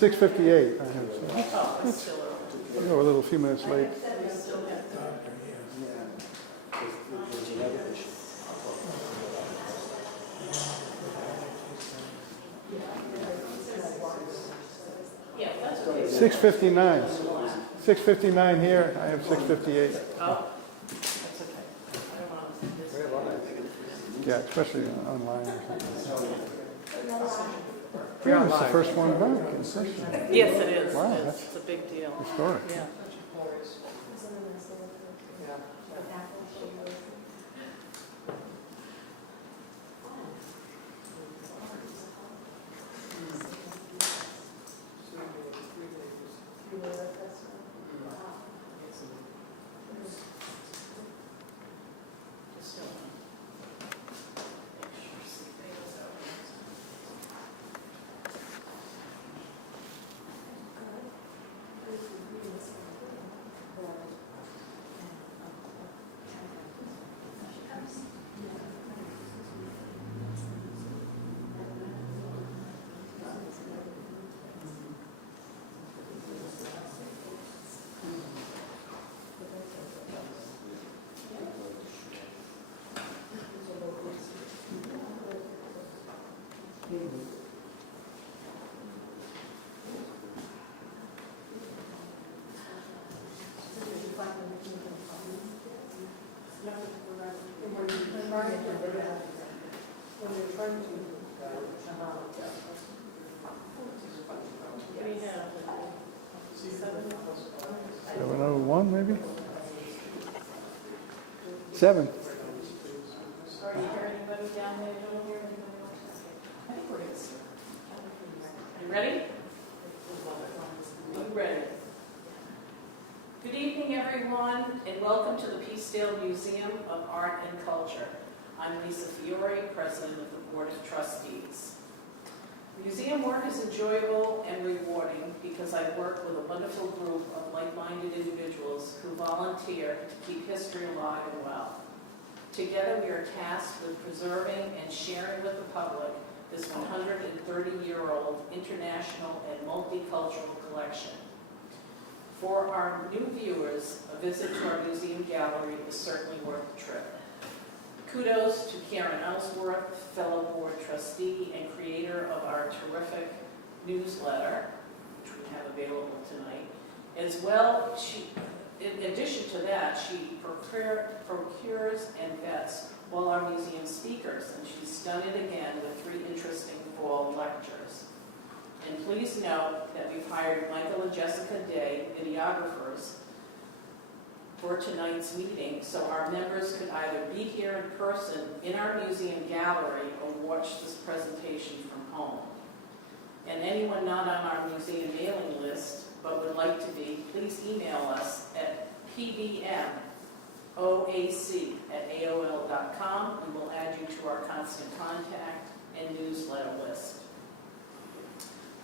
6:58. I have. Oh, it's still early. We're a little few minutes late. We still have time. 6:59. 6:59 here. I have 6:58. Oh, that's okay. I don't want to miss it. Yeah, especially online or something. Yeah, it's the first one back in session. Yes, it is. Wow, It is. that's It's a big deal. historic. Yeah. We have 7:01 maybe? 7. Are you hearing anybody down there? Don't hear anybody else? I think we're good. You ready? You ready? Good evening, everyone, and welcome to the Peacedale Museum of Art and Culture. I'm Lisa Fiore, President of the Board of Trustees. Museum work is enjoyable and rewarding because I work with a wonderful group of like-minded individuals who volunteer to keep history alive and well. Together we are tasked with preserving and sharing with the public this 130-year-old international and multicultural collection. For our new viewers, a visit to our museum gallery is certainly worth the trip. Kudos to Karen Ellsworth, fellow board trustee and creator of our terrific newsletter, which we have available tonight. As well, in addition to that, she procures and vets all our museum speakers, and she's done it again with 3 interesting fall lectures. And please note that we've hired Michael and Jessica Day, videographers, for tonight's meeting, so our members could either be here in person in our museum gallery or watch this presentation from home. And anyone not on our museum mailing list but would like to be, please email us at pbmoac@aol.com. We will add you to our constant contact and newsletter list.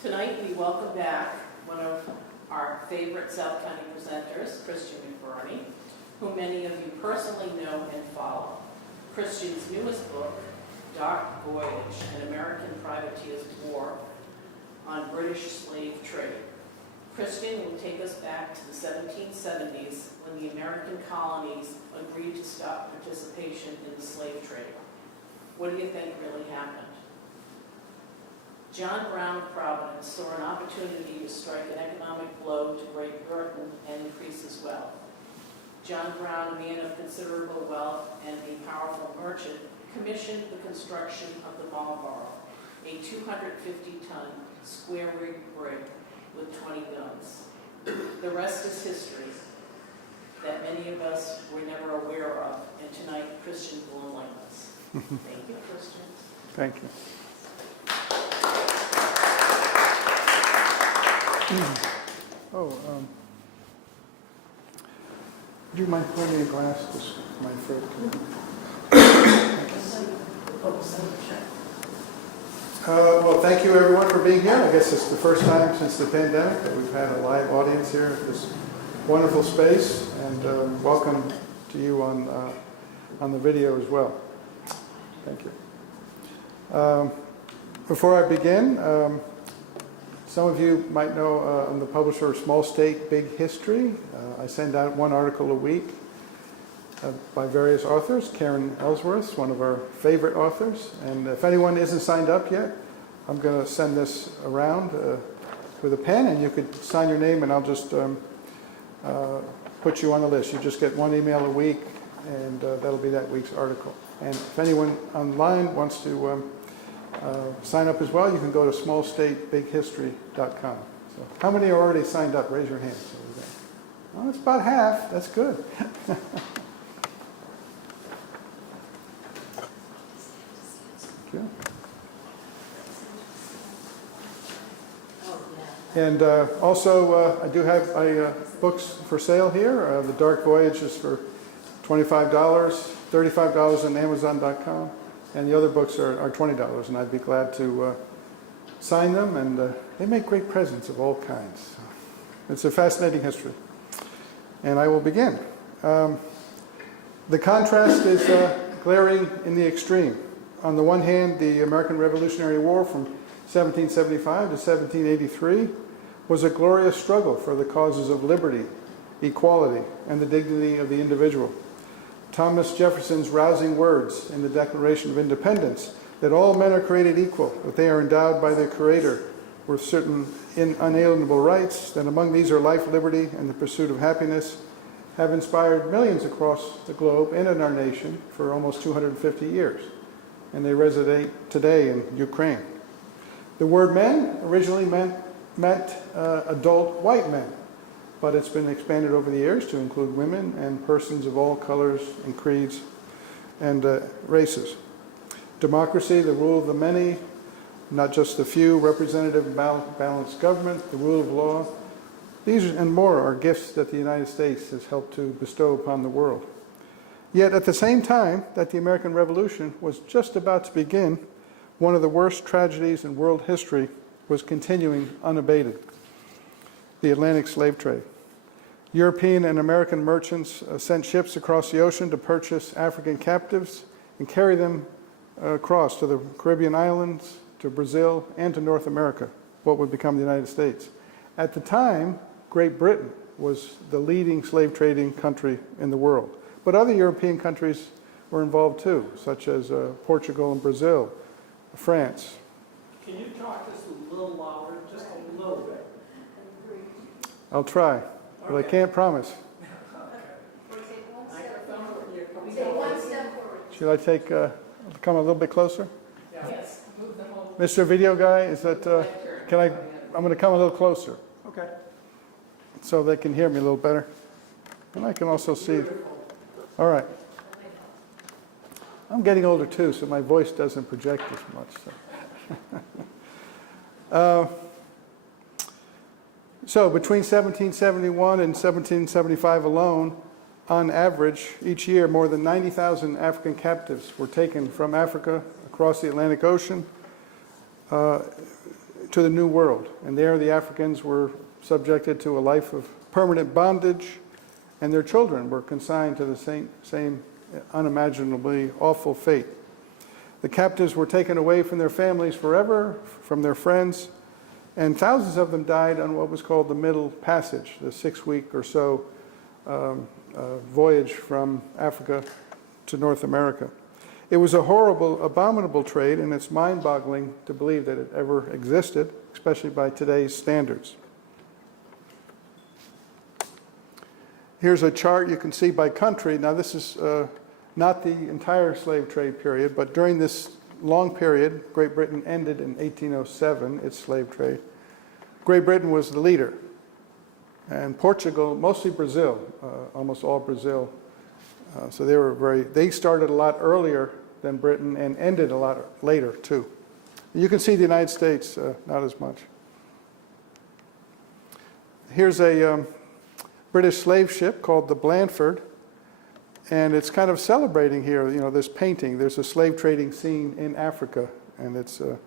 Tonight we welcome back one of our favorite South County presenters, Christian McBurney, whom many of you personally know and follow. Christian's newest book, Dark Voyage, An American Privateer's War on British Slave Trade. Christian will take us back to the 1770s when the American colonies agreed to stop participation in the slave trade. What do you think really happened? John Brown of Providence saw an opportunity to strike an economic blow to Great Britain and increase his wealth. John Brown, a man of considerable wealth and a powerful merchant, commissioned the construction of the Marlborough, a 250-ton square-rig brig with 20 guns. The rest is history that many of us were never aware of, and tonight Christian will enlighten us. Thank you, Christian. Thank you. Would you mind pouring me a glass? This my throat. Well, thank you everyone for being here. I guess it's the first time since the pandemic that we've had a live audience here at this wonderful space, and welcome to you on the video as well. Thank you. Before I begin, Some of you might know I'm the publisher of Small State, Big History. I send out one article a week by various authors. Karen Ellsworth's one of our favorite authors. And if anyone isn't signed up yet, I'm going to send this around with a pen, and you could sign your name, and I'll just put you on the list. You just get one email a week, and that'll be that week's article. And if anyone online wants to sign up as well, you can go to smallstatebighistory.com. So how many are already signed up? Raise your hand. Well, it's about half. That's good. Thank you. And also, I do have my books for sale here. The Dark Voyage is for $25, $35 on Amazon.com. And the other books are $20, and I'd be glad to sign them. And they make great presents of all kinds. So it's a fascinating history. And I will begin. The contrast is glaring in the extreme. On the one hand, the American Revolutionary War from 1775 to 1783 was a glorious struggle for the causes of liberty, equality, and the dignity of the individual. Thomas Jefferson's rousing words in the Declaration of Independence that all men are created equal, that they are endowed by their Creator with certain unalienable rights, that among these are life, liberty, and the pursuit of happiness, have inspired millions across the globe and in our nation for almost 250 years. And they resonate today in Ukraine. The word men originally meant adult white men, but it's been expanded over the years to include women and persons of all colors and creeds and races. Democracy, the rule of the many, not just the few, representative balanced government, the rule of law, these and more are gifts that the United States has helped to bestow upon the world. Yet at the same time that the American Revolution was just about to begin, one of the worst tragedies in world history was continuing unabated: the Atlantic slave trade. European and American merchants sent ships across the ocean to purchase African captives and carry them across to the Caribbean islands, to Brazil, and to North America, what would become the United States. At the time, Great Britain was the leading slave trading country in the world. But other European countries were involved too, such as Portugal and Brazil, France. Can you talk just a little louder, just a little bit? I'll try, but I can't promise. Should I come a little bit closer? Yes, move them over. Mr. Video Guy, is that, I'm going to come a little closer Okay. so they can hear me a little better. And I can also see. All right. I'm getting older too, so my voice doesn't project as much. So between 1771 and 1775 alone, on average, each year, more than 90,000 African captives were taken from Africa across the Atlantic Ocean to the New World. And there the Africans were subjected to a life of permanent bondage, and their children were consigned to the same unimaginably awful fate. The captives were taken away from their families forever, from their friends, and thousands of them died on what was called the Middle Passage, the 6-week or so voyage from Africa to North America. It was a horrible, abominable trade, and it's mind-boggling to believe that it ever existed, especially by today's standards. Here's a chart you can see by country. Now this is not the entire slave trade period, but during this long period, Great Britain ended in 1807, its slave trade. Great Britain was the leader. And Portugal, mostly Brazil, almost all Brazil. So they started a lot earlier than Britain and ended a lot later too. You can see the United States, not as much. Here's a British slave ship called the Blandford, and it's kind of celebrating here, this painting. There's a slave trading scene in Africa, and it's kind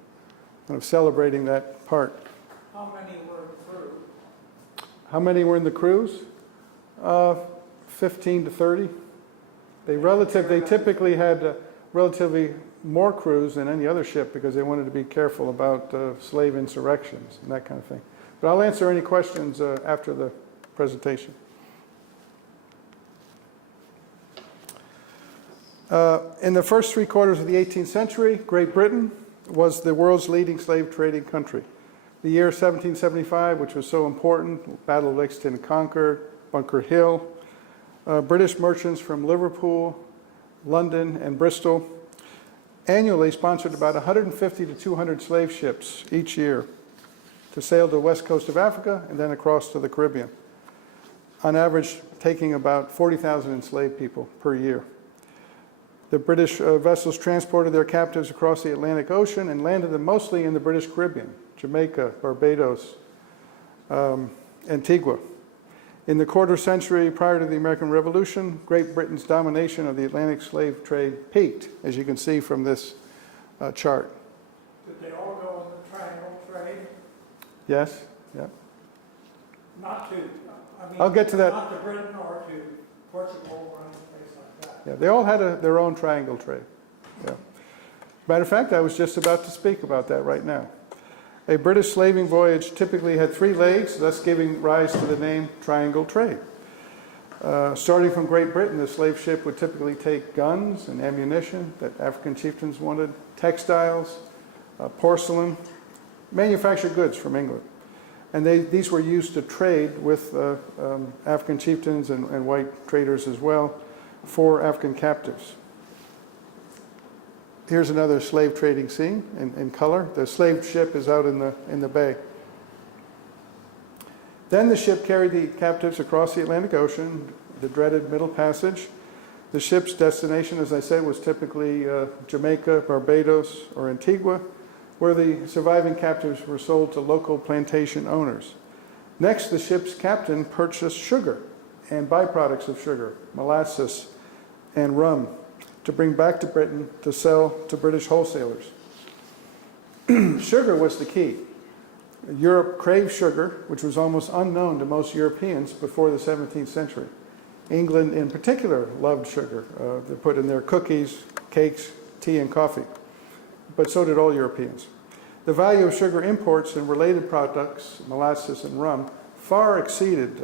of celebrating that part. How many were through? How many were in the cruise? 15 to 30. They typically had relatively more crews than any other ship because they wanted to be careful about slave insurrections and that kind of thing. But I'll answer any questions after the presentation. In the first 3 quarters of the 18th century, Great Britain was the world's leading slave trading country. The year 1775, which was so important, Battle of Lexington and Concord, Bunker Hill, British merchants from Liverpool, London, and Bristol annually sponsored about 150 to 200 slave ships each year to sail to the west coast of Africa and then across to the Caribbean, on average taking about 40,000 enslaved people per year. The British vessels transported their captives across the Atlantic Ocean and landed them mostly in the British Caribbean, Jamaica, Barbados, Antigua. In the quarter century prior to the American Revolution, Great Britain's domination of the Atlantic slave trade peaked, as you can see from this chart. Did they all go on the triangle trade? Yes? Yeah. Not to, I mean, I'll get to that. not to Britain or to Portugal or any place like that. Yeah, they all had their own triangle trade. Yeah. Matter of fact, I was just about to speak about that right now. A British slaving voyage typically had 3 legs, thus giving rise to the name triangle trade. Starting from Great Britain, the slave ship would typically take guns and ammunition that African chieftains wanted, textiles, porcelain, manufactured goods from England. And these were used to trade with African chieftains and white traders as well for African captives. Here's another slave trading scene in color. The slave ship is out in the bay. Then the ship carried the captives across the Atlantic Ocean, the dreaded Middle Passage. The ship's destination, as I said, was typically Jamaica, Barbados, or Antigua, where the surviving captives were sold to local plantation owners. Next, the ship's captain purchased sugar and byproducts of sugar, molasses and rum, to bring back to Britain to sell to British wholesalers. Sugar was the key. Europe craved sugar, which was almost unknown to most Europeans before the 17th century. England in particular loved sugar. They put in their cookies, cakes, tea, and coffee. But so did all Europeans. The value of sugar imports and related products, molasses and rum, far exceeded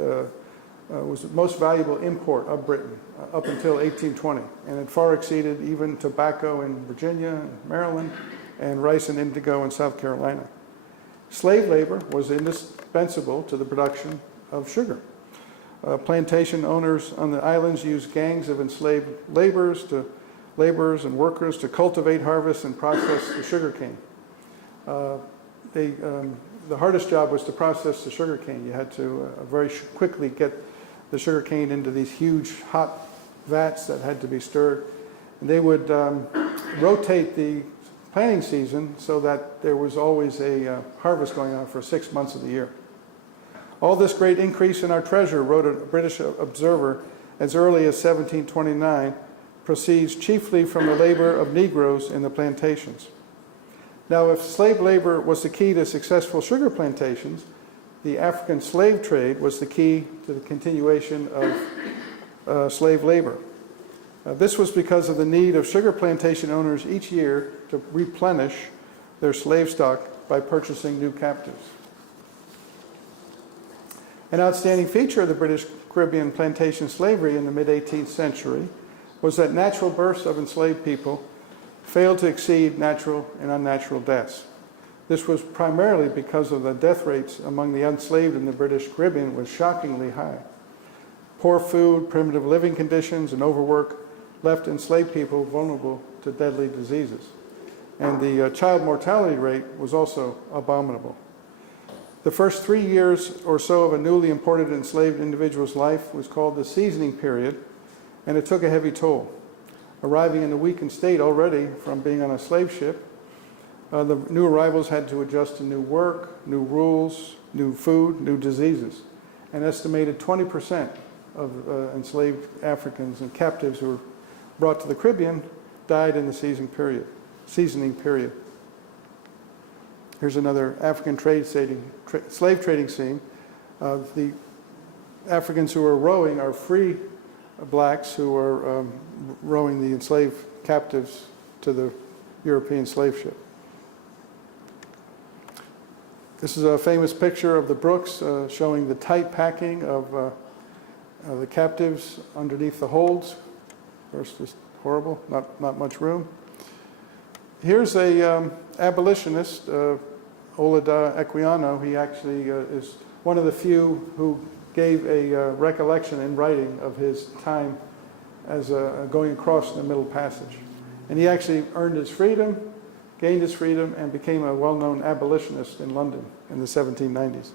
was the most valuable import of Britain up until 1820, and it far exceeded even tobacco in Virginia and Maryland and rice and indigo in South Carolina. Slave labor was indispensable to the production of sugar. Plantation owners on the islands used gangs of enslaved laborers and workers to cultivate, harvest, and process the sugar cane. The hardest job was to process the sugar cane. You had to very quickly get the sugar cane into these huge hot vats that had to be stirred. And they would rotate the planting season so that there was always a harvest going on for 6 months of the year. All this great increase in our treasure, wrote a British observer as early as 1729, proceeds chiefly from the labor of Negroes in the plantations. Now, if slave labor was the key to successful sugar plantations, the African slave trade was the key to the continuation of slave labor. This was because of the need of sugar plantation owners each year to replenish their slave stock by purchasing new captives. An outstanding feature of the British Caribbean plantation slavery in the mid-18th century was that natural births of enslaved people failed to exceed natural and unnatural deaths. This was primarily because of the death rates among the enslaved in the British Caribbean was shockingly high. Poor food, primitive living conditions, and overwork left enslaved people vulnerable to deadly diseases. And the child mortality rate was also abominable. The first 3 years or so of a newly imported enslaved individual's life was called the seasoning period, and it took a heavy toll. Arriving in a weakened state already from being on a slave ship, the new arrivals had to adjust to new work, new rules, new food, new diseases. An estimated 20% of enslaved Africans and captives who were brought to the Caribbean died in the seasoning period. Here's another African slave trading scene. The Africans who are rowing are free blacks who are rowing the enslaved captives to the European slave ship. This is a famous picture of the Brooks showing the tight packing of the captives underneath the holds. First, just horrible, not much room. Here's a abolitionist, Olida Equiano. He actually is one of the few who gave a recollection in writing of his time as going across the Middle Passage. And he actually earned his freedom, gained his freedom, and became a well-known abolitionist in London in the 1790s.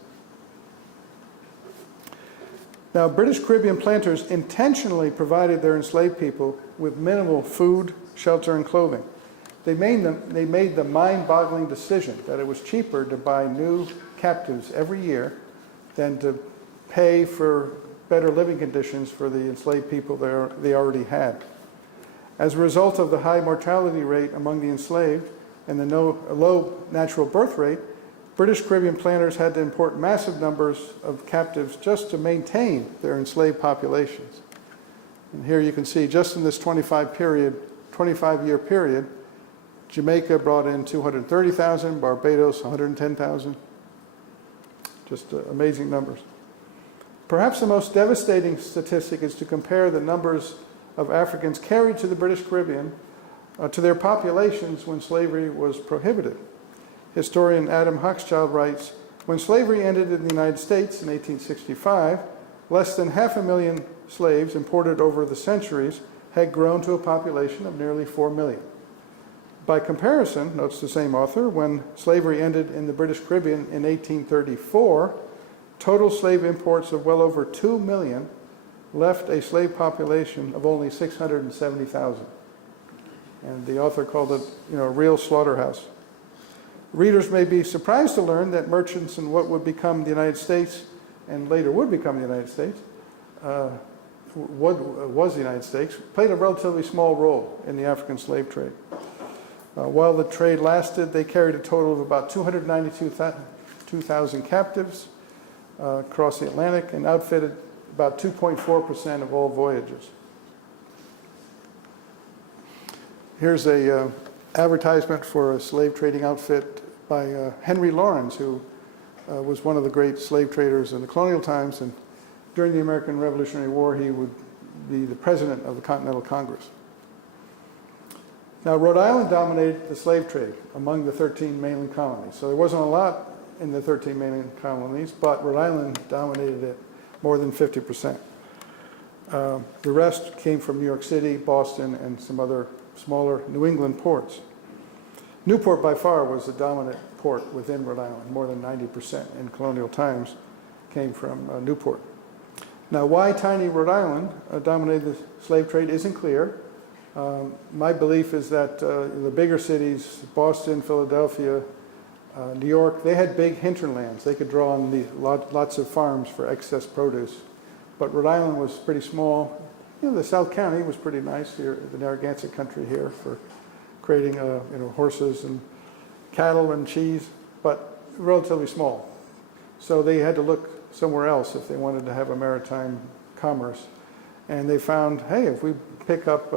Now, British Caribbean planters intentionally provided their enslaved people with minimal food, shelter, and clothing. They made the mind-boggling decision that it was cheaper to buy new captives every year than to pay for better living conditions for the enslaved people they already had. As a result of the high mortality rate among the enslaved and the low natural birth rate, British Caribbean planters had to import massive numbers of captives just to maintain their enslaved populations. And here you can see, just in this 25-year period, Jamaica brought in 230,000, Barbados 110,000. Just amazing numbers. Perhaps the most devastating statistic is to compare the numbers of Africans carried to the British Caribbean to their populations when slavery was prohibited. Historian Adam Hochschild writes, when slavery ended in the United States in 1865, less than 500,000 slaves imported over the centuries had grown to a population of nearly 4 million. By comparison, notes the same author, when slavery ended in the British Caribbean in 1834, total slave imports of well over 2 million left a slave population of only 670,000. And the author called it, a real slaughterhouse. Readers may be surprised to learn that merchants in what would become the United States, and later would become the United States, what was the United States, played a relatively small role in the African slave trade. While the trade lasted, they carried a total of about 292,000 captives across the Atlantic and outfitted about 2.4% of all voyages. Here's a advertisement for a slave trading outfit by Henry Lawrence, who was one of the great slave traders in the colonial times, and during the American Revolutionary War he would be the president of the Continental Congress. Now, Rhode Island dominated the slave trade among the 13 mainland colonies. So there wasn't a lot in the 13 mainland colonies, but Rhode Island dominated it more than 50%. The rest came from New York City, Boston, and some other smaller New England ports. Newport by far was the dominant port within Rhode Island. More than 90% in colonial times came from Newport. Now, why tiny Rhode Island dominated the slave trade isn't clear. My belief is that the bigger cities, Boston, Philadelphia, New York, they had big hinterlands. They could draw on lots of farms for excess produce. But Rhode Island was pretty small. The South County was pretty nice here, the Narragansett country here, for creating horses and cattle and cheese, but relatively small. So they had to look somewhere else if they wanted to have a maritime commerce. And they found, hey, if we pick up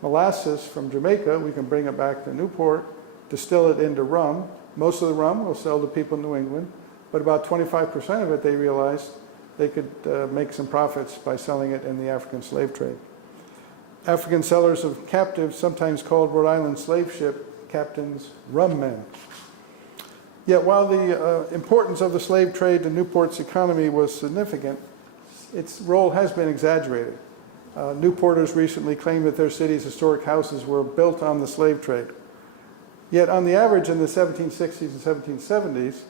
molasses from Jamaica, we can bring it back to Newport, distill it into rum. Most of the rum we'll sell to people in New England, but about 25% of it they realized they could make some profits by selling it in the African slave trade. African sellers of captives sometimes called Rhode Island slave ship captains rum men. Yet while the importance of the slave trade to Newport's economy was significant, its role has been exaggerated. Newporters recently claimed that their city's historic houses were built on the slave trade. Yet on the average in the 1760s and 1770s,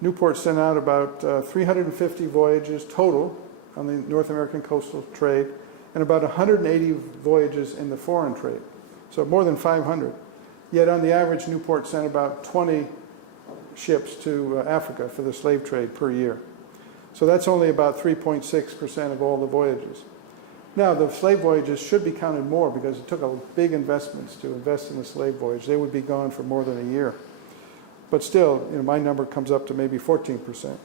Newport sent out about 350 voyages total on the North American coastal trade and about 180 voyages in the foreign trade, so more than 500. Yet on the average, Newport sent about 20 ships to Africa for the slave trade per year. So that's only about 3.6% of all the voyages. Now, the slave voyages should be counted more because it took a big investments to invest in the slave voyage. They would be gone for more than a year. But still, my number comes up to maybe 14%.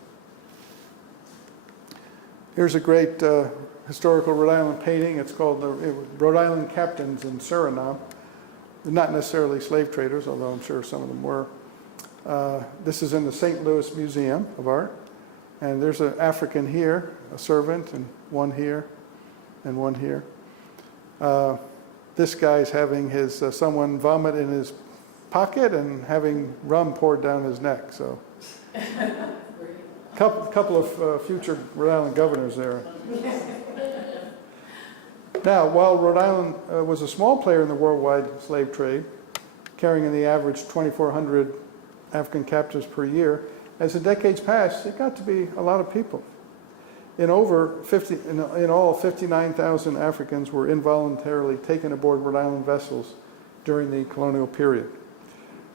Here's a great historical Rhode Island painting. It's called the Rhode Island Captains in Suriname. not necessarily slave traders, although I'm sure some of them were. This is in the St. Louis Museum of Art. And there's an African here, a servant, and one here, and one here. This guy's having his someone vomit in his pocket and having rum poured down his neck. So, couple of future Rhode Island governors there. Now, while Rhode Island was a small player in the worldwide slave trade, carrying in the average 2,400 African captives per year, as the decades passed, it got to be a lot of people. In all, 59,000 Africans were involuntarily taken aboard Rhode Island vessels during the colonial period.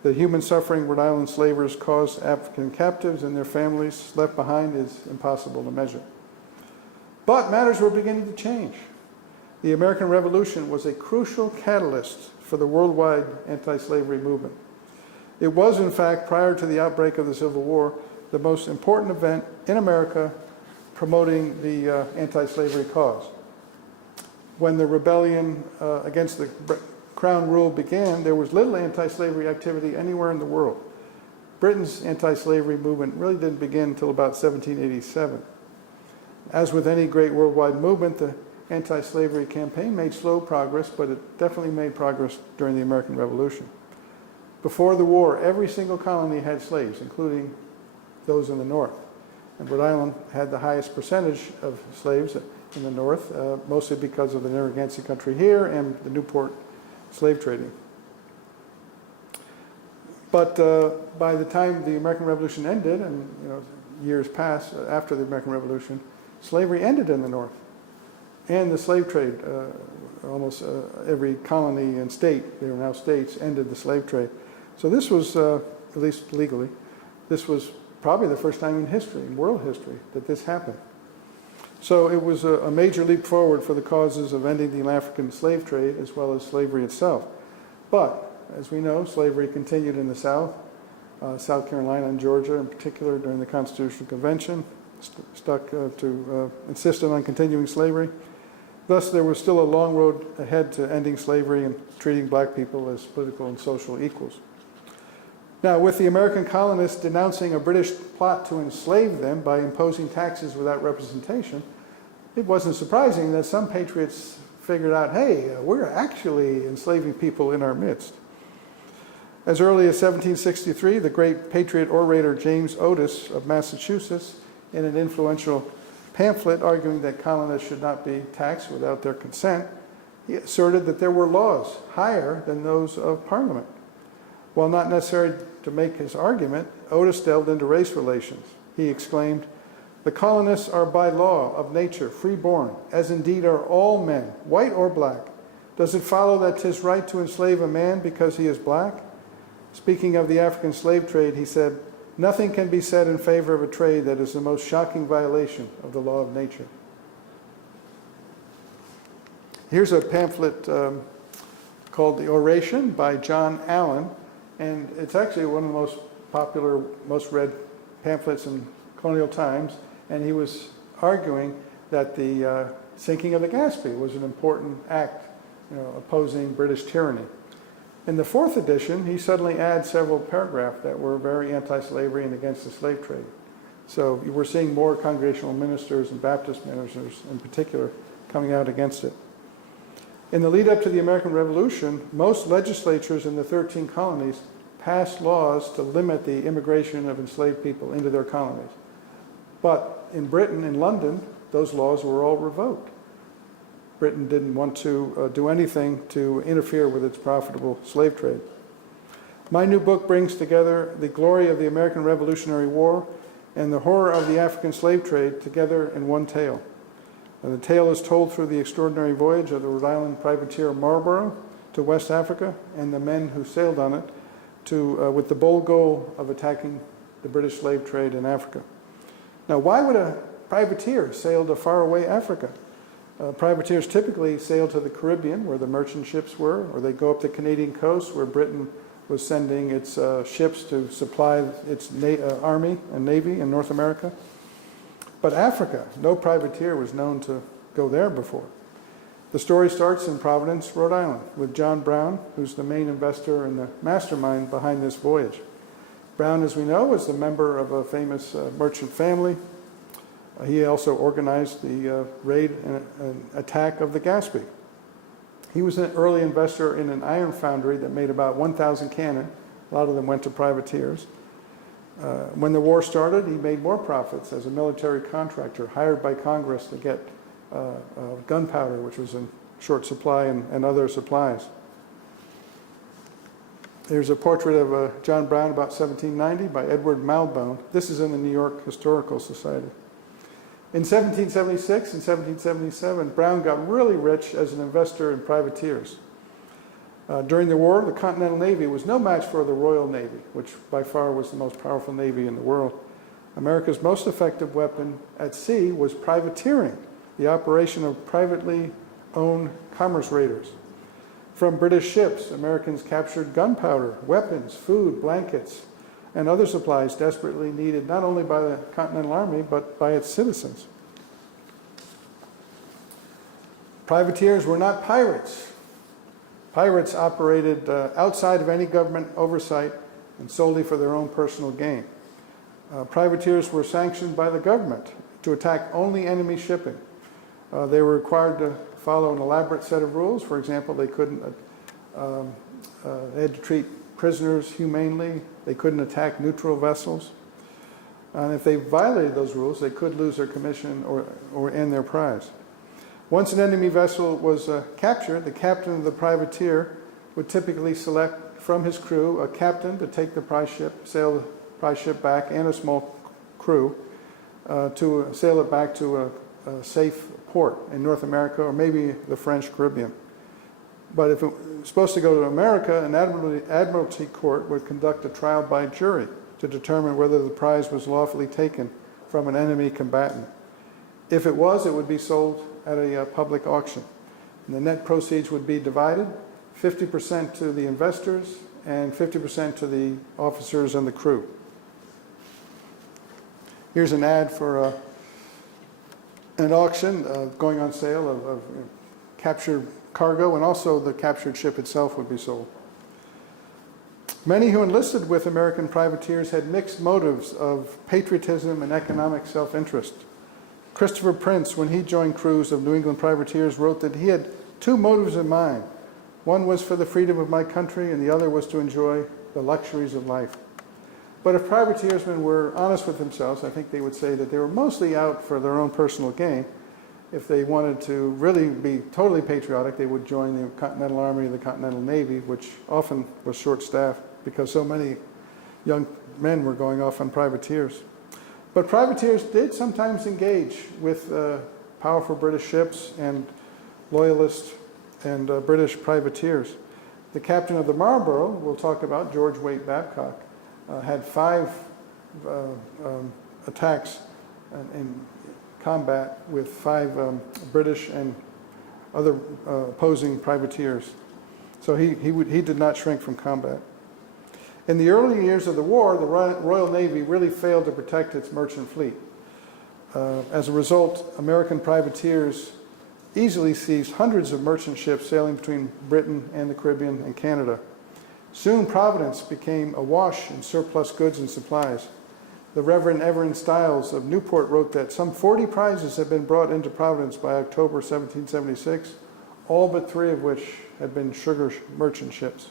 The human suffering Rhode Island slavers caused African captives and their families left behind is impossible to measure. But matters were beginning to change. The American Revolution was a crucial catalyst for the worldwide anti-slavery movement. It was, in fact, prior to the outbreak of the Civil War, the most important event in America promoting the anti-slavery cause. When the rebellion against the Crown rule began, there was little anti-slavery activity anywhere in the world. Britain's anti-slavery movement really didn't begin until about 1787. As with any great worldwide movement, the anti-slavery campaign made slow progress, but it definitely made progress during the American Revolution. Before the war, every single colony had slaves, including those in the North. And Rhode Island had the highest percentage of slaves in the North, mostly because of the Narragansett country here and the Newport slave trading. But by the time the American Revolution ended, and years passed after the American Revolution, slavery ended in the North. And the slave trade, almost every colony and state, they are now states, ended the slave trade. So this was, at least legally, this was probably the first time in history, in world history, that this happened. So it was a major leap forward for the causes of ending the African slave trade as well as slavery itself. But, as we know, slavery continued in the South, South Carolina and Georgia in particular during the Constitutional Convention, insisted on continuing slavery. Thus, there was still a long road ahead to ending slavery and treating black people as political and social equals. Now, with the American colonists denouncing a British plot to enslave them by imposing taxes without representation, it wasn't surprising that some patriots figured out, hey, we're actually enslaving people in our midst. As early as 1763, the great patriot orator James Otis of Massachusetts, in an influential pamphlet arguing that colonists should not be taxed without their consent, he asserted that there were laws higher than those of Parliament. While not necessary to make his argument, Otis delved into race relations. He exclaimed, "The colonists are by law of nature freeborn, as indeed are all men, white or black. Does it follow that 'tis right to enslave a man because he is black?" Speaking of the African slave trade, he said, "Nothing can be said in favor of a trade that is the most shocking violation of the law of nature." Here's a pamphlet called The Oration by John Allen, and it's actually one of the most popular, most read pamphlets in colonial times, and he was arguing that the sinking of the Gaspee was an important act, opposing British tyranny. In the fourth edition, he suddenly adds several paragraphs that were very anti-slavery and against the slave trade. So you were seeing more congregational ministers and Baptist ministers in particular coming out against it. In the lead up to the American Revolution, most legislatures in the 13 colonies passed laws to limit the immigration of enslaved people into their colonies. But in Britain, in London, those laws were all revoked. Britain didn't want to do anything to interfere with its profitable slave trade. My new book brings together the glory of the American Revolutionary War and the horror of the African slave trade together in one tale. And the tale is told through the extraordinary voyage of the Rhode Island privateer Marlborough to West Africa and the men who sailed on it with the bold goal of attacking the British slave trade in Africa. Now, why would a privateer sail to faraway Africa? Privateers typically sail to the Caribbean, where the merchant ships were, or they go up the Canadian coast, where Britain was sending its ships to supply its army and navy in North America. But Africa, no privateer was known to go there before. The story starts in Providence, Rhode Island, with John Brown, who's the main investor and the mastermind behind this voyage. Brown, as we know, was the member of a famous merchant family. He also organized the raid and attack of the Gaspee. He was an early investor in an iron foundry that made about 1,000 cannon. A lot of them went to privateers. When the war started, he made more profits as a military contractor hired by Congress to get gunpowder, which was in short supply, and other supplies. There's a portrait of John Brown about 1790 by Edward Malbone. This is in the New York Historical Society. In 1776 and 1777, Brown got really rich as an investor in privateers. During the war, the Continental Navy was no match for the Royal Navy, which by far was the most powerful navy in the world. America's most effective weapon at sea was privateering, the operation of privately owned commerce raiders. From British ships, Americans captured gunpowder, weapons, food, blankets, and other supplies desperately needed not only by the Continental Army, but by its citizens. Privateers were not pirates. Pirates operated outside of any government oversight and solely for their own personal gain. Privateers were sanctioned by the government to attack only enemy shipping. They were required to follow an elaborate set of rules. For example, they had to treat prisoners humanely. They couldn't attack neutral vessels. And if they violated those rules, they could lose their commission or end their prize. Once an enemy vessel was captured, the captain of the privateer would typically select from his crew a captain to take the prize ship, sail the prize ship back, and a small crew to sail it back to a safe port in North America or maybe the French Caribbean. But if it was supposed to go to America, an admiralty court would conduct a trial by jury to determine whether the prize was lawfully taken from an enemy combatant. If it was, it would be sold at a public auction. And the net proceeds would be divided, 50% to the investors and 50% to the officers and the crew. Here's an ad for an auction going on sale of captured cargo, and also the captured ship itself would be sold. Many who enlisted with American privateers had mixed motives of patriotism and economic self-interest. Christopher Prince, when he joined crews of New England privateers, wrote that he had two motives in mind. One was for the freedom of my country, and the other was to enjoy the luxuries of life. But if privateersmen were honest with themselves, I think they would say that they were mostly out for their own personal gain. If they wanted to really be totally patriotic, they would join the Continental Army, the Continental Navy, which often was short-staffed because so many young men were going off on privateers. But privateers did sometimes engage with powerful British ships and loyalist and British privateers. The captain of the Marlborough, we'll talk about, George Waite Babcock, had 5 attacks in combat with 5 British and other opposing privateers. So he did not shrink from combat. In the early years of the war, the Royal Navy really failed to protect its merchant fleet. As a result, American privateers easily seized hundreds of merchant ships sailing between Britain and the Caribbean and Canada. Soon, Providence became awash in surplus goods and supplies. The Reverend Everin Stiles of Newport wrote that some 40 prizes had been brought into Providence by October 1776, all but 3 of which had been sugar merchant ships.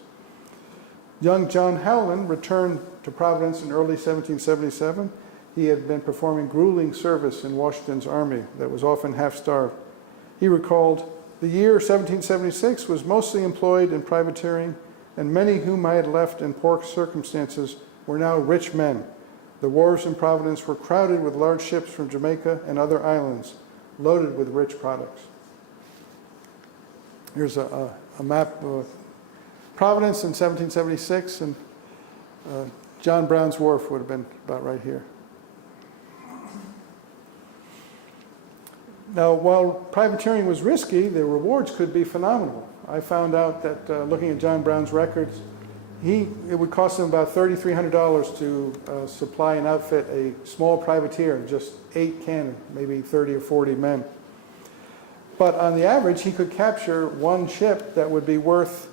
Young John Howland returned to Providence in early 1777. He had been performing grueling service in Washington's army that was often half-starved. He recalled, "The year 1776 was mostly employed in privateering, and many whom I had left in poor circumstances were now rich men. The wharves in Providence were crowded with large ships from Jamaica and other islands, loaded with rich products." Here's a map of Providence in 1776, and John Brown's Wharf would have been about right here. Now, while privateering was risky, the rewards could be phenomenal. I found out that looking at John Brown's records, it would cost him about $3,300 to supply and outfit a small privateer, just 8 cannon, maybe 30 or 40 men. But on the average, he could capture one ship that would be worth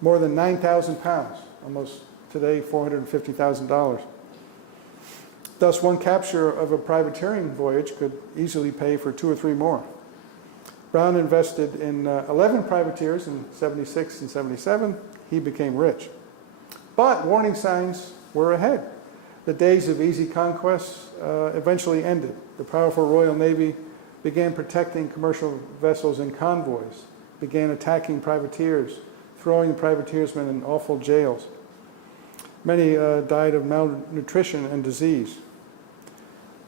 more than 9,000 pounds, almost today $450,000. Thus, one capture of a privateering voyage could easily pay for 2 or 3 more. Brown invested in 11 privateers in 76 and 77. He became rich. But warning signs were ahead. The days of easy conquests eventually ended. The powerful Royal Navy began protecting commercial vessels and convoys, began attacking privateers, throwing privateersmen in awful jails. Many died of malnutrition and disease.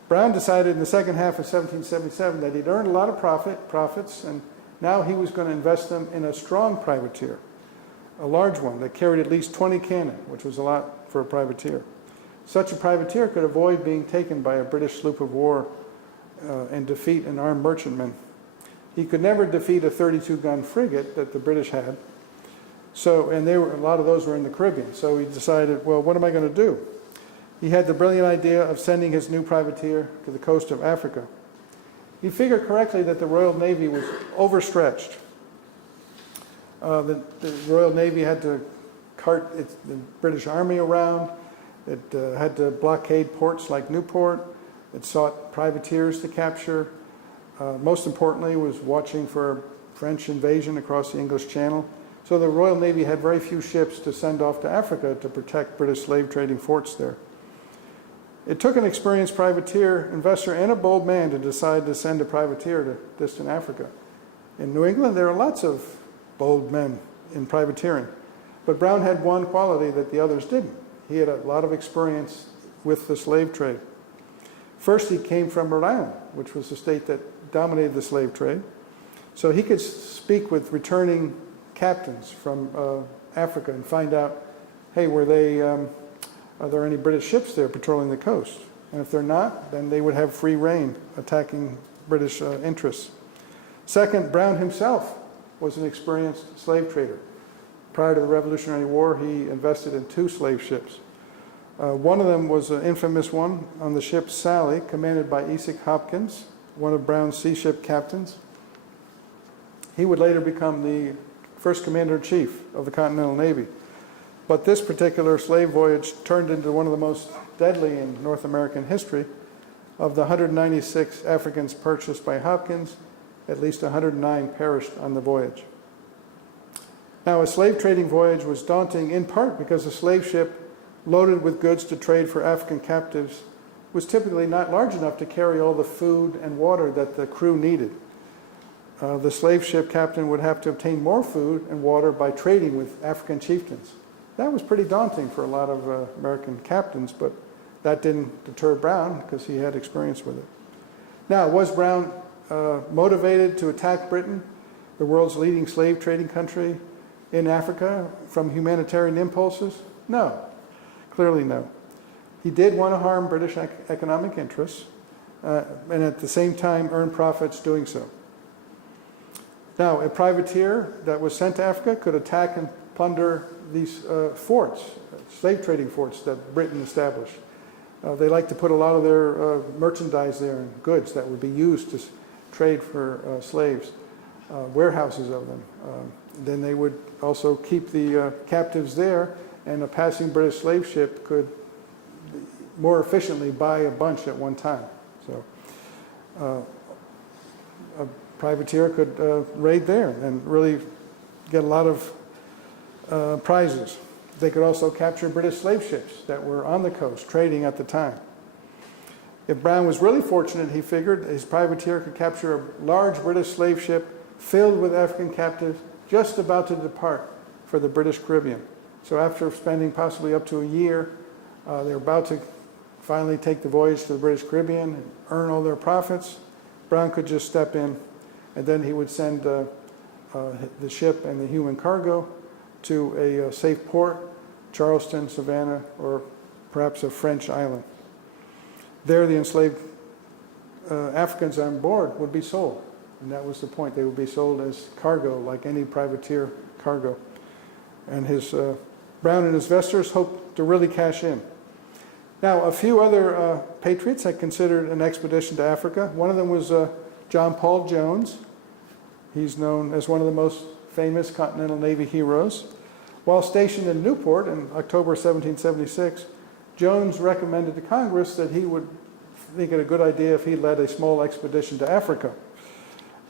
Brown decided in the second half of 1777 that he'd earned a lot of profits, and now he was going to invest them in a strong privateer, a large one that carried at least 20 cannon, which was a lot for a privateer. Such a privateer could avoid being taken by a British sloop of war and defeat an armed merchantman. He could never defeat a 32-gun frigate that the British had. So, and a lot of those were in the Caribbean. So he decided, well, what am I going to do? He had the brilliant idea of sending his new privateer to the coast of Africa. He figured correctly that the Royal Navy was overstretched. The Royal Navy had to cart the British Army around. It had to blockade ports like Newport. It sought privateers to capture. Most importantly, was watching for French invasion across the English Channel. So the Royal Navy had very few ships to send off to Africa to protect British slave trading forts there. It took an experienced privateer investor and a bold man to decide to send a privateer to distant Africa. In New England, there are lots of bold men in privateering, but Brown had one quality that the others didn't. He had a lot of experience with the slave trade. First, he came from Rhode Island, which was the state that dominated the slave trade. So he could speak with returning captains from Africa and find out, hey, are there any British ships there patrolling the coast? And if they're not, then they would have free rein attacking British interests. Second, Brown himself was an experienced slave trader. Prior to the Revolutionary War, he invested in 2 slave ships. One of them was an infamous one on the ship Sally, commanded by Esek Hopkins, one of Brown's sea ship captains. He would later become the first commander-in-chief of the Continental Navy. But this particular slave voyage turned into one of the most deadly in North American history. Of the 196 Africans purchased by Hopkins, at least 109 perished on the voyage. Now, a slave trading voyage was daunting in part because a slave ship loaded with goods to trade for African captives was typically not large enough to carry all the food and water that the crew needed. The slave ship captain would have to obtain more food and water by trading with African chieftains. That was pretty daunting for a lot of American captains, but that didn't deter Brown because he had experience with it. Now, was Brown motivated to attack Britain, the world's leading slave trading country in Africa, from humanitarian impulses? No, clearly no. He did want to harm British economic interests and at the same time earn profits doing so. Now, a privateer that was sent to Africa could attack and plunder these forts, slave trading forts that Britain established. They like to put a lot of their merchandise there and goods that would be used to trade for slaves, warehouses of them. Then they would also keep the captives there, and a passing British slave ship could more efficiently buy a bunch at one time. So a privateer could raid there and really get a lot of prizes. They could also capture British slave ships that were on the coast trading at the time. If Brown was really fortunate, he figured his privateer could capture a large British slave ship filled with African captives just about to depart for the British Caribbean. So after spending possibly up to a year, they're about to finally take the voyage to the British Caribbean and earn all their profits. Brown could just step in, and then he would send the ship and the human cargo to a safe port, Charleston, Savannah, or perhaps a French island. There, the enslaved Africans on board would be sold, and that was the point. They would be sold as cargo, like any privateer cargo. And Brown and his investors hoped to really cash in. Now, a few other patriots had considered an expedition to Africa. One of them was John Paul Jones. He's known as one of the most famous Continental Navy heroes. While stationed in Newport in October 1776, Jones recommended to Congress that he would think it a good idea if he led a small expedition to Africa.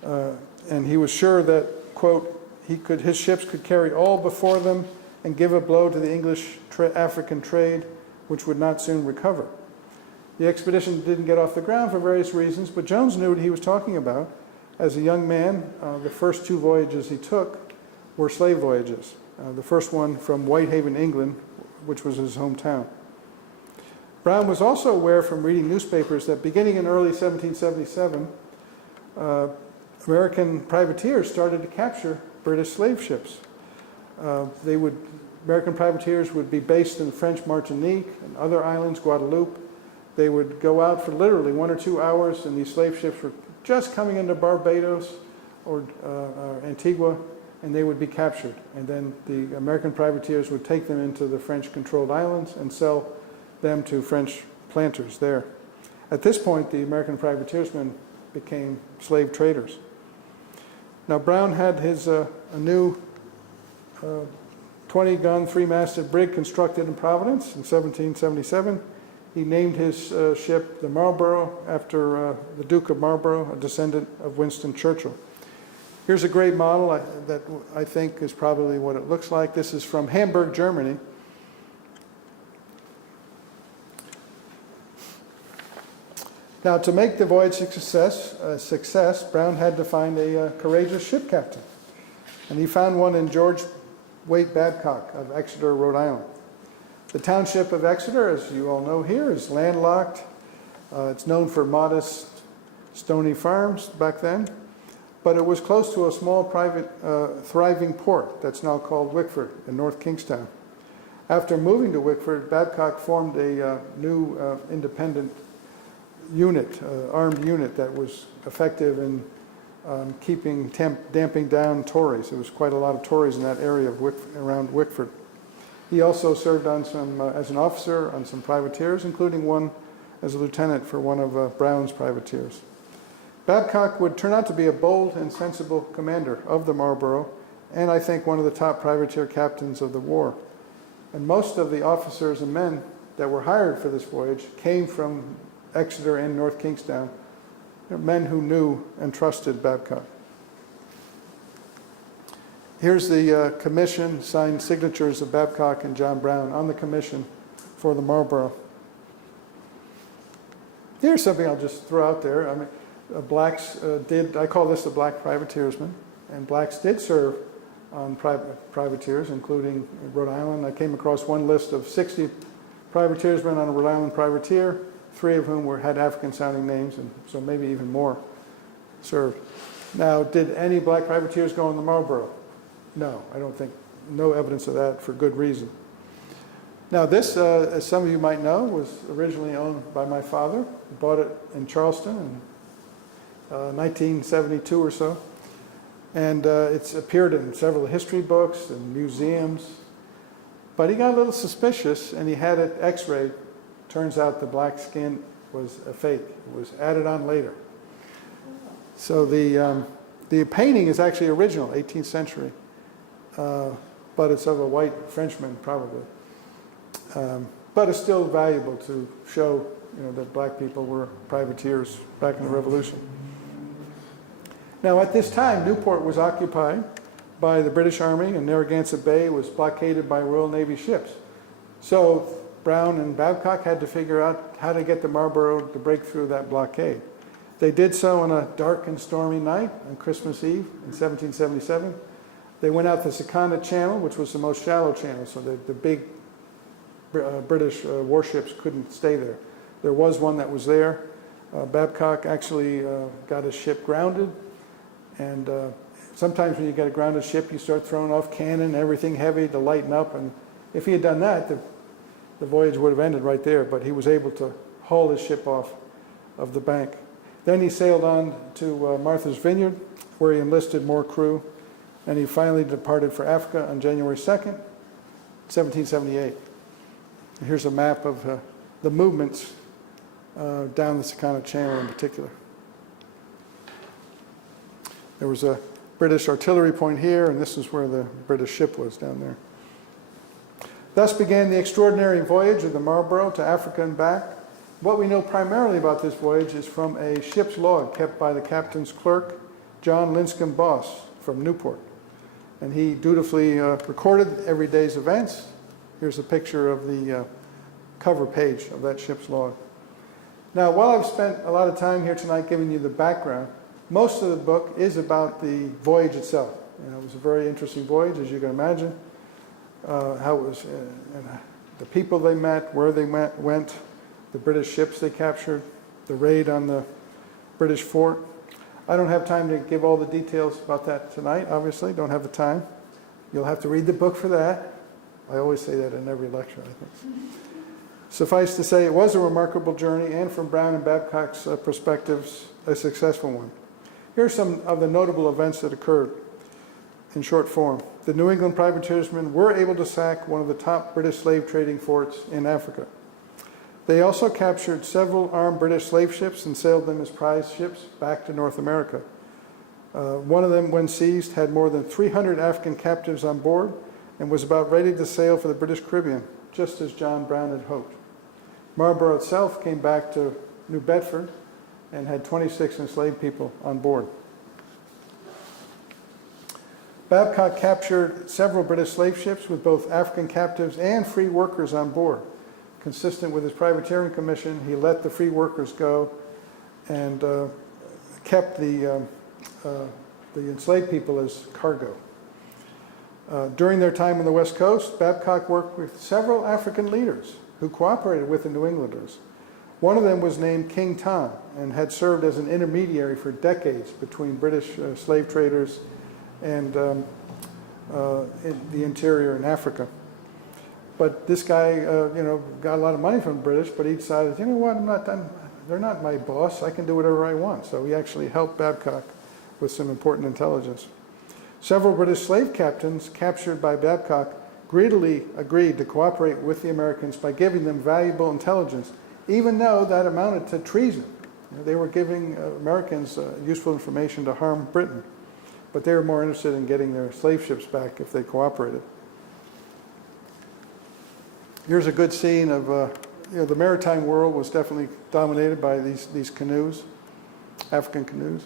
And he was sure that, quote, his ships could carry all before them and give a blow to the English African trade, which would not soon recover. The expedition didn't get off the ground for various reasons, but Jones knew what he was talking about. As a young man, the first 2 voyages he took were slave voyages. The first one from Whitehaven, England, which was his hometown. Brown was also aware from reading newspapers that beginning in early 1777, American privateers started to capture British slave ships. American privateers would be based in French Martinique and other islands, Guadeloupe. They would go out for literally 1 or 2 hours, and these slave ships were just coming into Barbados or Antigua, and they would be captured. And then the American privateers would take them into the French-controlled islands and sell them to French planters there. At this point, the American privateersmen became slave traders. Now, Brown had a new 20-gun, 3-masted brig constructed in Providence in 1777. He named his ship the Marlborough after the Duke of Marlborough, a descendant of Winston Churchill. Here's a great model that I think is probably what it looks like. This is from Hamburg, Germany. Now, to make the voyage a success, Brown had to find a courageous ship captain. And he found one in George Waite Babcock of Exeter, Rhode Island. The township of Exeter, as you all know here, is landlocked. It's known for modest stony farms back then, but it was close to a small private thriving port that's now called Wickford in North Kingstown. After moving to Wickford, Babcock formed a new independent unit, armed unit that was effective in damping down Tories. There was quite a lot of Tories in that area of around Wickford. He also served on as an officer on some privateers, including one as a lieutenant for one of Brown's privateers. Babcock would turn out to be a bold and sensible commander of the Marlborough, and I think one of the top privateer captains of the war. And most of the officers and men that were hired for this voyage came from Exeter and North Kingstown. They're men who knew and trusted Babcock. Here's the commission, signed signatures of Babcock and John Brown on the commission for the Marlborough. Here's something I'll just throw out there. I mean, blacks I call this the black privateersman, and blacks did serve on privateers, including Rhode Island. I came across one list of 60 privateersmen on a Rhode Island privateer, 3 of whom had African-sounding names, and so maybe even more served. Now, did any black privateers go on the Marlborough? No, I don't think. No evidence of that, for good reason. Now, this, as some of you might know, was originally owned by my father. He bought it in Charleston in 1972 or so. And it's appeared in several history books and museums. But he got a little suspicious, and he had it x-rayed. Turns out the black skin was a fake. It was added on later. So the painting is actually original, 18th century. But it's of a white Frenchman, probably. But it's still valuable to show, that black people were privateers back in the Revolution. Now, at this time, Newport was occupied by the British Army, and Narragansett Bay was blockaded by Royal Navy ships. So Brown and Babcock had to figure out how to get the Marlborough to break through that blockade. They did so on a dark and stormy night on Christmas Eve in 1777. They went out the Secana Channel, which was the most shallow channel, so the big British warships couldn't stay there. There was one that was there. Babcock actually got his ship grounded, and sometimes when you get a grounded ship, you start throwing off cannon, everything heavy to lighten up, and if he had done that, the voyage would have ended right there, but he was able to haul his ship off of the bank. Then he sailed on to Martha's Vineyard, where he enlisted more crew, and he finally departed for Africa on January 2nd, 1778. Here's a map of the movements down the Secana Channel in particular. There was a British artillery point here, and this is where the British ship was down there. Thus began the extraordinary voyage of the Marlborough to Africa and back. What we know primarily about this voyage is from a ship's log kept by the captain's clerk, John Linscomb Boss, from Newport. And he dutifully recorded every day's events. Here's a picture of the cover page of that ship's log. Now, while I've spent a lot of time here tonight giving you the background, most of the book is about the voyage itself. It was a very interesting voyage, as you can imagine. How it was, the people they met, where they went, the British ships they captured, the raid on the British fort. I don't have time to give all the details about that tonight, obviously. Don't have the time. You'll have to read the book for that. I always say that in every lecture, I think. Suffice to say, it was a remarkable journey, and from Brown and Babcock's perspectives, a successful one. Here are some of the notable events that occurred in short form. The New England privateersmen were able to sack one of the top British slave trading forts in Africa. They also captured several armed British slave ships and sailed them as prize ships back to North America. One of them, when seized, had more than 300 African captives on board and was about ready to sail for the British Caribbean, just as John Brown had hoped. Marlborough itself came back to New Bedford and had 26 enslaved people on board. Babcock captured several British slave ships with both African captives and free workers on board. Consistent with his privateering commission, he let the free workers go and kept the enslaved people as cargo. During their time on the West Coast, Babcock worked with several African leaders who cooperated with the New Englanders. One of them was named King Tom and had served as an intermediary for decades between British slave traders and in the interior in Africa. But this guy, got a lot of money from the British, but he decided, you know what, they're not my boss, I can do whatever I want. So he actually helped Babcock with some important intelligence. Several British slave captains captured by Babcock greedily agreed to cooperate with the Americans by giving them valuable intelligence, even though that amounted to treason. They were giving Americans useful information to harm Britain, but they were more interested in getting their slave ships back if they cooperated. Here's a good scene of, the maritime world was definitely dominated by these canoes, African canoes.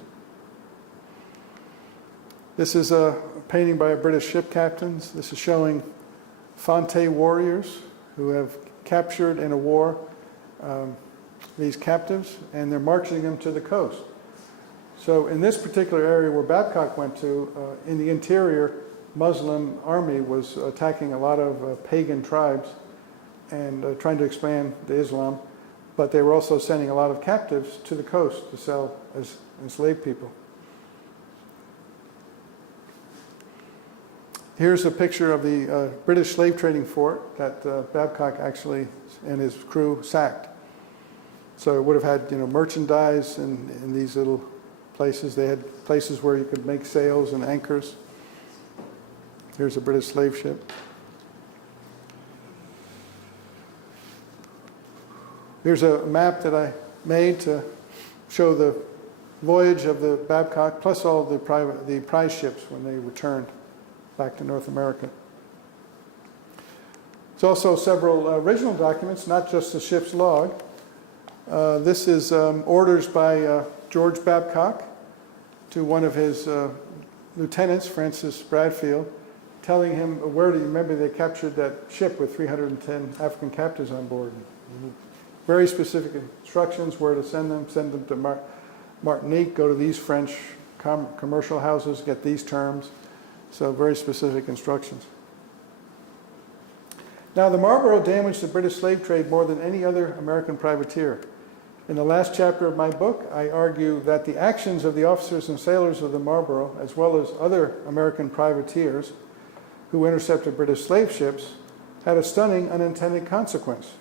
This is a painting by a British ship captains. This is showing Fonte warriors who have captured in a war these captives, and they're marching them to the coast. So in this particular area where Babcock went to, in the interior, Muslim army was attacking a lot of pagan tribes and trying to expand to Islam, but they were also sending a lot of captives to the coast to sell as enslaved people. Here's a picture of the British slave trading fort that Babcock actually and his crew sacked. So it would have had merchandise in these little places. They had places where you could make sails and anchors. Here's a British slave ship. Here's a map that I made to show the voyage of the Babcock, plus all the prize ships when they returned back to North America. There's also several original documents, not just the ship's log. This is orders by George Babcock to one of his lieutenants, Francis Bradfield, telling him where to remember they captured that ship with 310 African captives on board. Very specific instructions where to send them to Martinique, go to these French commercial houses, get these terms. So very specific instructions. Now, the Marlborough damaged the British slave trade more than any other American privateer. In the last chapter of my book, I argue that the actions of the officers and sailors of the Marlborough, as well as other American privateers who intercepted British slave ships, had a stunning unintended consequence.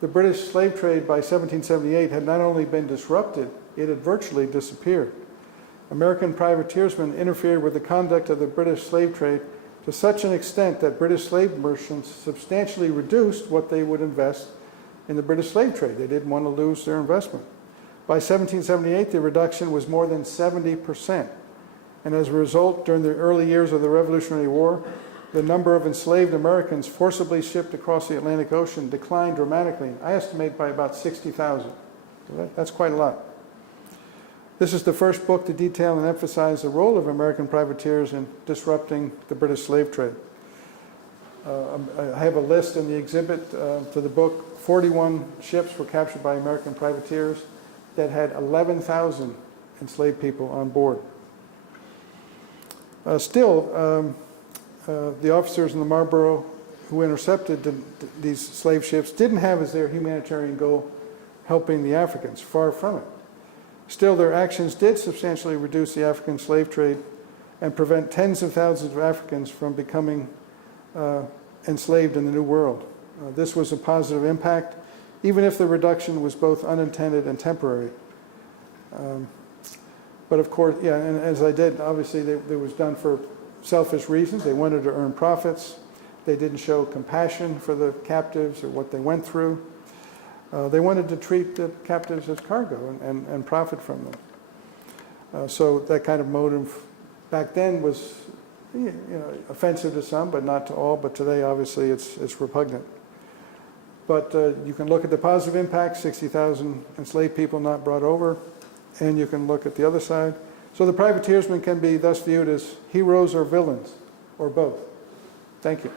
The British slave trade by 1778 had not only been disrupted, it had virtually disappeared. American privateersmen interfered with the conduct of the British slave trade to such an extent that British slave merchants substantially reduced what they would invest in the British slave trade. They didn't want to lose their investment. By 1778, the reduction was more than 70%. and as a result, during the early years of the Revolutionary War, the number of enslaved Americans forcibly shipped across the Atlantic Ocean declined dramatically. I estimate by about 60,000. That's quite a lot. This is the first book to detail and emphasize the role of American privateers in disrupting the British slave trade. I have a list in the exhibit to the book. 41 ships were captured by American privateers that had 11,000 enslaved people on board. Still, the officers in the Marlborough who intercepted these slave ships didn't have as their humanitarian goal helping the Africans, far from it. Still, their actions did substantially reduce the African slave trade and prevent tens of thousands of Africans from becoming enslaved in the New World. This was a positive impact, even if the reduction was both unintended and temporary. But of course, yeah, and as I did, obviously it was done for selfish reasons. They wanted to earn profits. They didn't show compassion for the captives or what they went through. They wanted to treat the captives as cargo and profit from them. So that kind of motive back then was, offensive to some, but not to all. But today, obviously, it's repugnant. But you can look at the positive impact: 60,000 enslaved people not brought over, and you can look at the other side. So the privateersmen can be thus viewed as heroes or villains, or both. Thank you.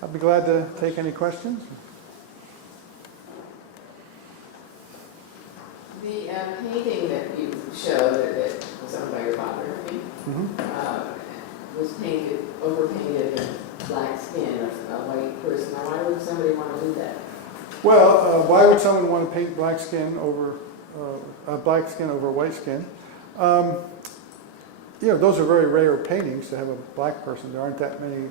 I'll be glad to take any questions. The painting that you showed that was owned by your father, I think, was overpainted in black skin of a white person. Now, why would somebody want to do that? Well, why would someone want to paint black skin over white skin? Those are very rare paintings to have a black person. There aren't that many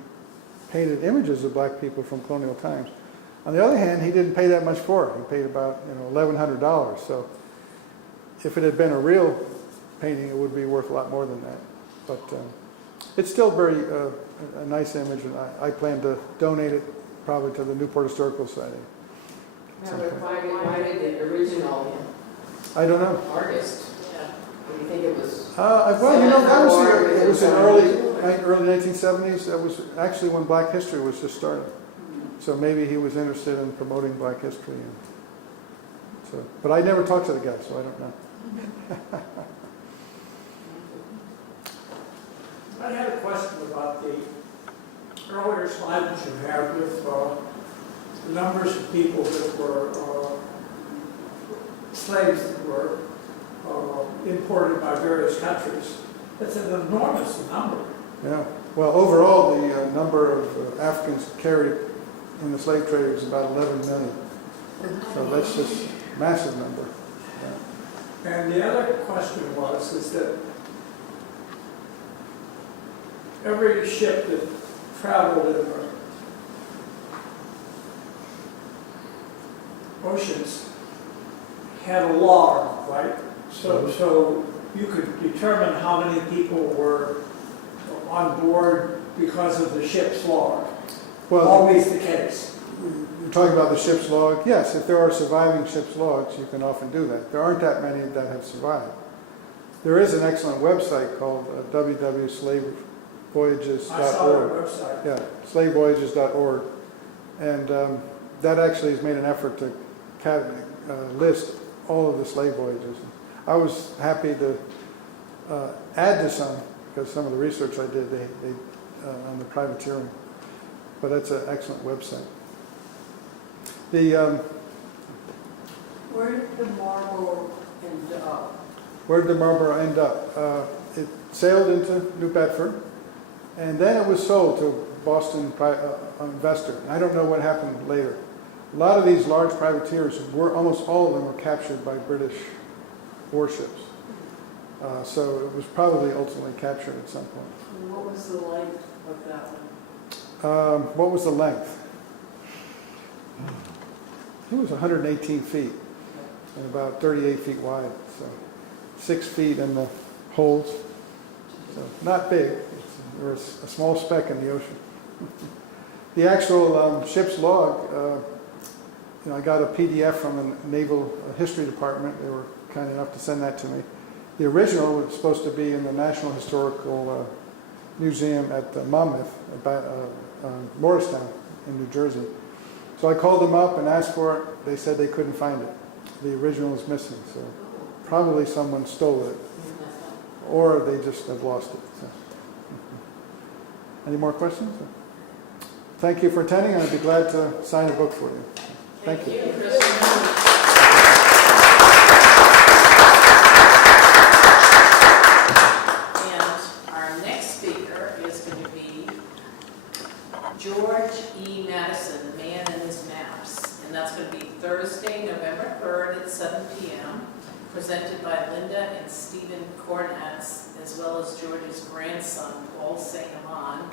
painted images of black people from colonial times. On the other hand, he didn't pay that much for it. He paid about $1,100. So if it had been a real painting, it would be worth a lot more than that. But it's still very a nice image, and I plan to donate it probably to the Newport Historical Society. Now, why did the original I don't know. artist? Do you think it was? It was in early 1970s. That was actually when Black History was just starting. So maybe he was interested in promoting Black history. But I never talked to the guy, so I don't know. I had a question about the earlier slide that you had with the numbers of people that were slaves that were imported by various countries. That's an enormous number. Yeah. Well, overall, the number of Africans carried in the slave trade was about 11 million. So that's just a massive number. Yeah. And the other question is that every ship that traveled in the oceans had a log, right? So you could determine how many people were on board because of the ship's log. Well, always the case. You're talking about the ship's log? Yes, if there are surviving ship's logs, you can often do that. There aren't that many that have survived. There is an excellent website called www.slavevoyages.org. I saw the website. Yeah, slavevoyages.org. And that actually has made an effort to list all of the slave voyages. I was happy to add to some, because some of the research I did on the privateering. But that's an excellent website. Where did the Marlborough end up? Where did the Marlborough end up? It sailed into New Bedford, and then it was sold to a Boston investor. I don't know what happened later. A lot of these large privateers almost all of them were captured by British warships. So it was probably ultimately captured at some point. And what was the length of that one? What was the length? It was 118 feet and about 38 feet wide. So 6 feet in the holds. So not big. There was a small speck in the ocean. The actual ship's log, I got a PDF from the Naval History Department. They were kind enough to send that to me. The original was supposed to be in the National Historical Museum at Monmouth, Morristown in New Jersey. So I called them up and asked for it. They said they couldn't find it. The original is missing, so probably someone stole it, or they just have lost it. So. Any more questions? Thank you for attending, and I'd be glad to sign a book for you. Thank you. And our next speaker is going to be George E. Madison, the man and his maps. And that's going to be Thursday, November 3rd at 7 p.m., presented by Linda and Stephen Cornatz, as well as George's grandson, Paul St. Amand.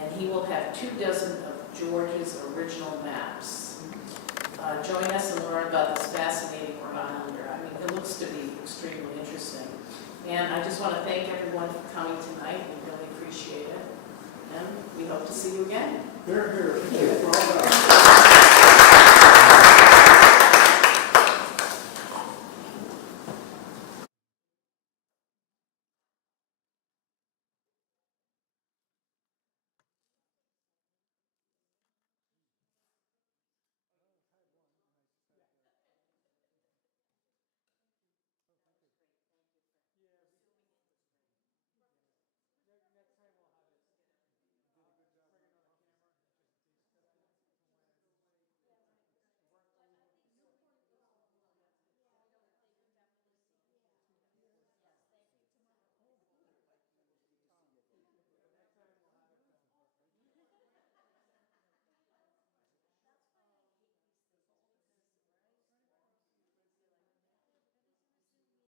And he will have 24 of George's original maps. Join us and learn about this fascinating Rhode Islander. I mean, it looks to be extremely interesting. And I just want to thank everyone for coming tonight. We really appreciate it. And we hope to see you again. Here, here.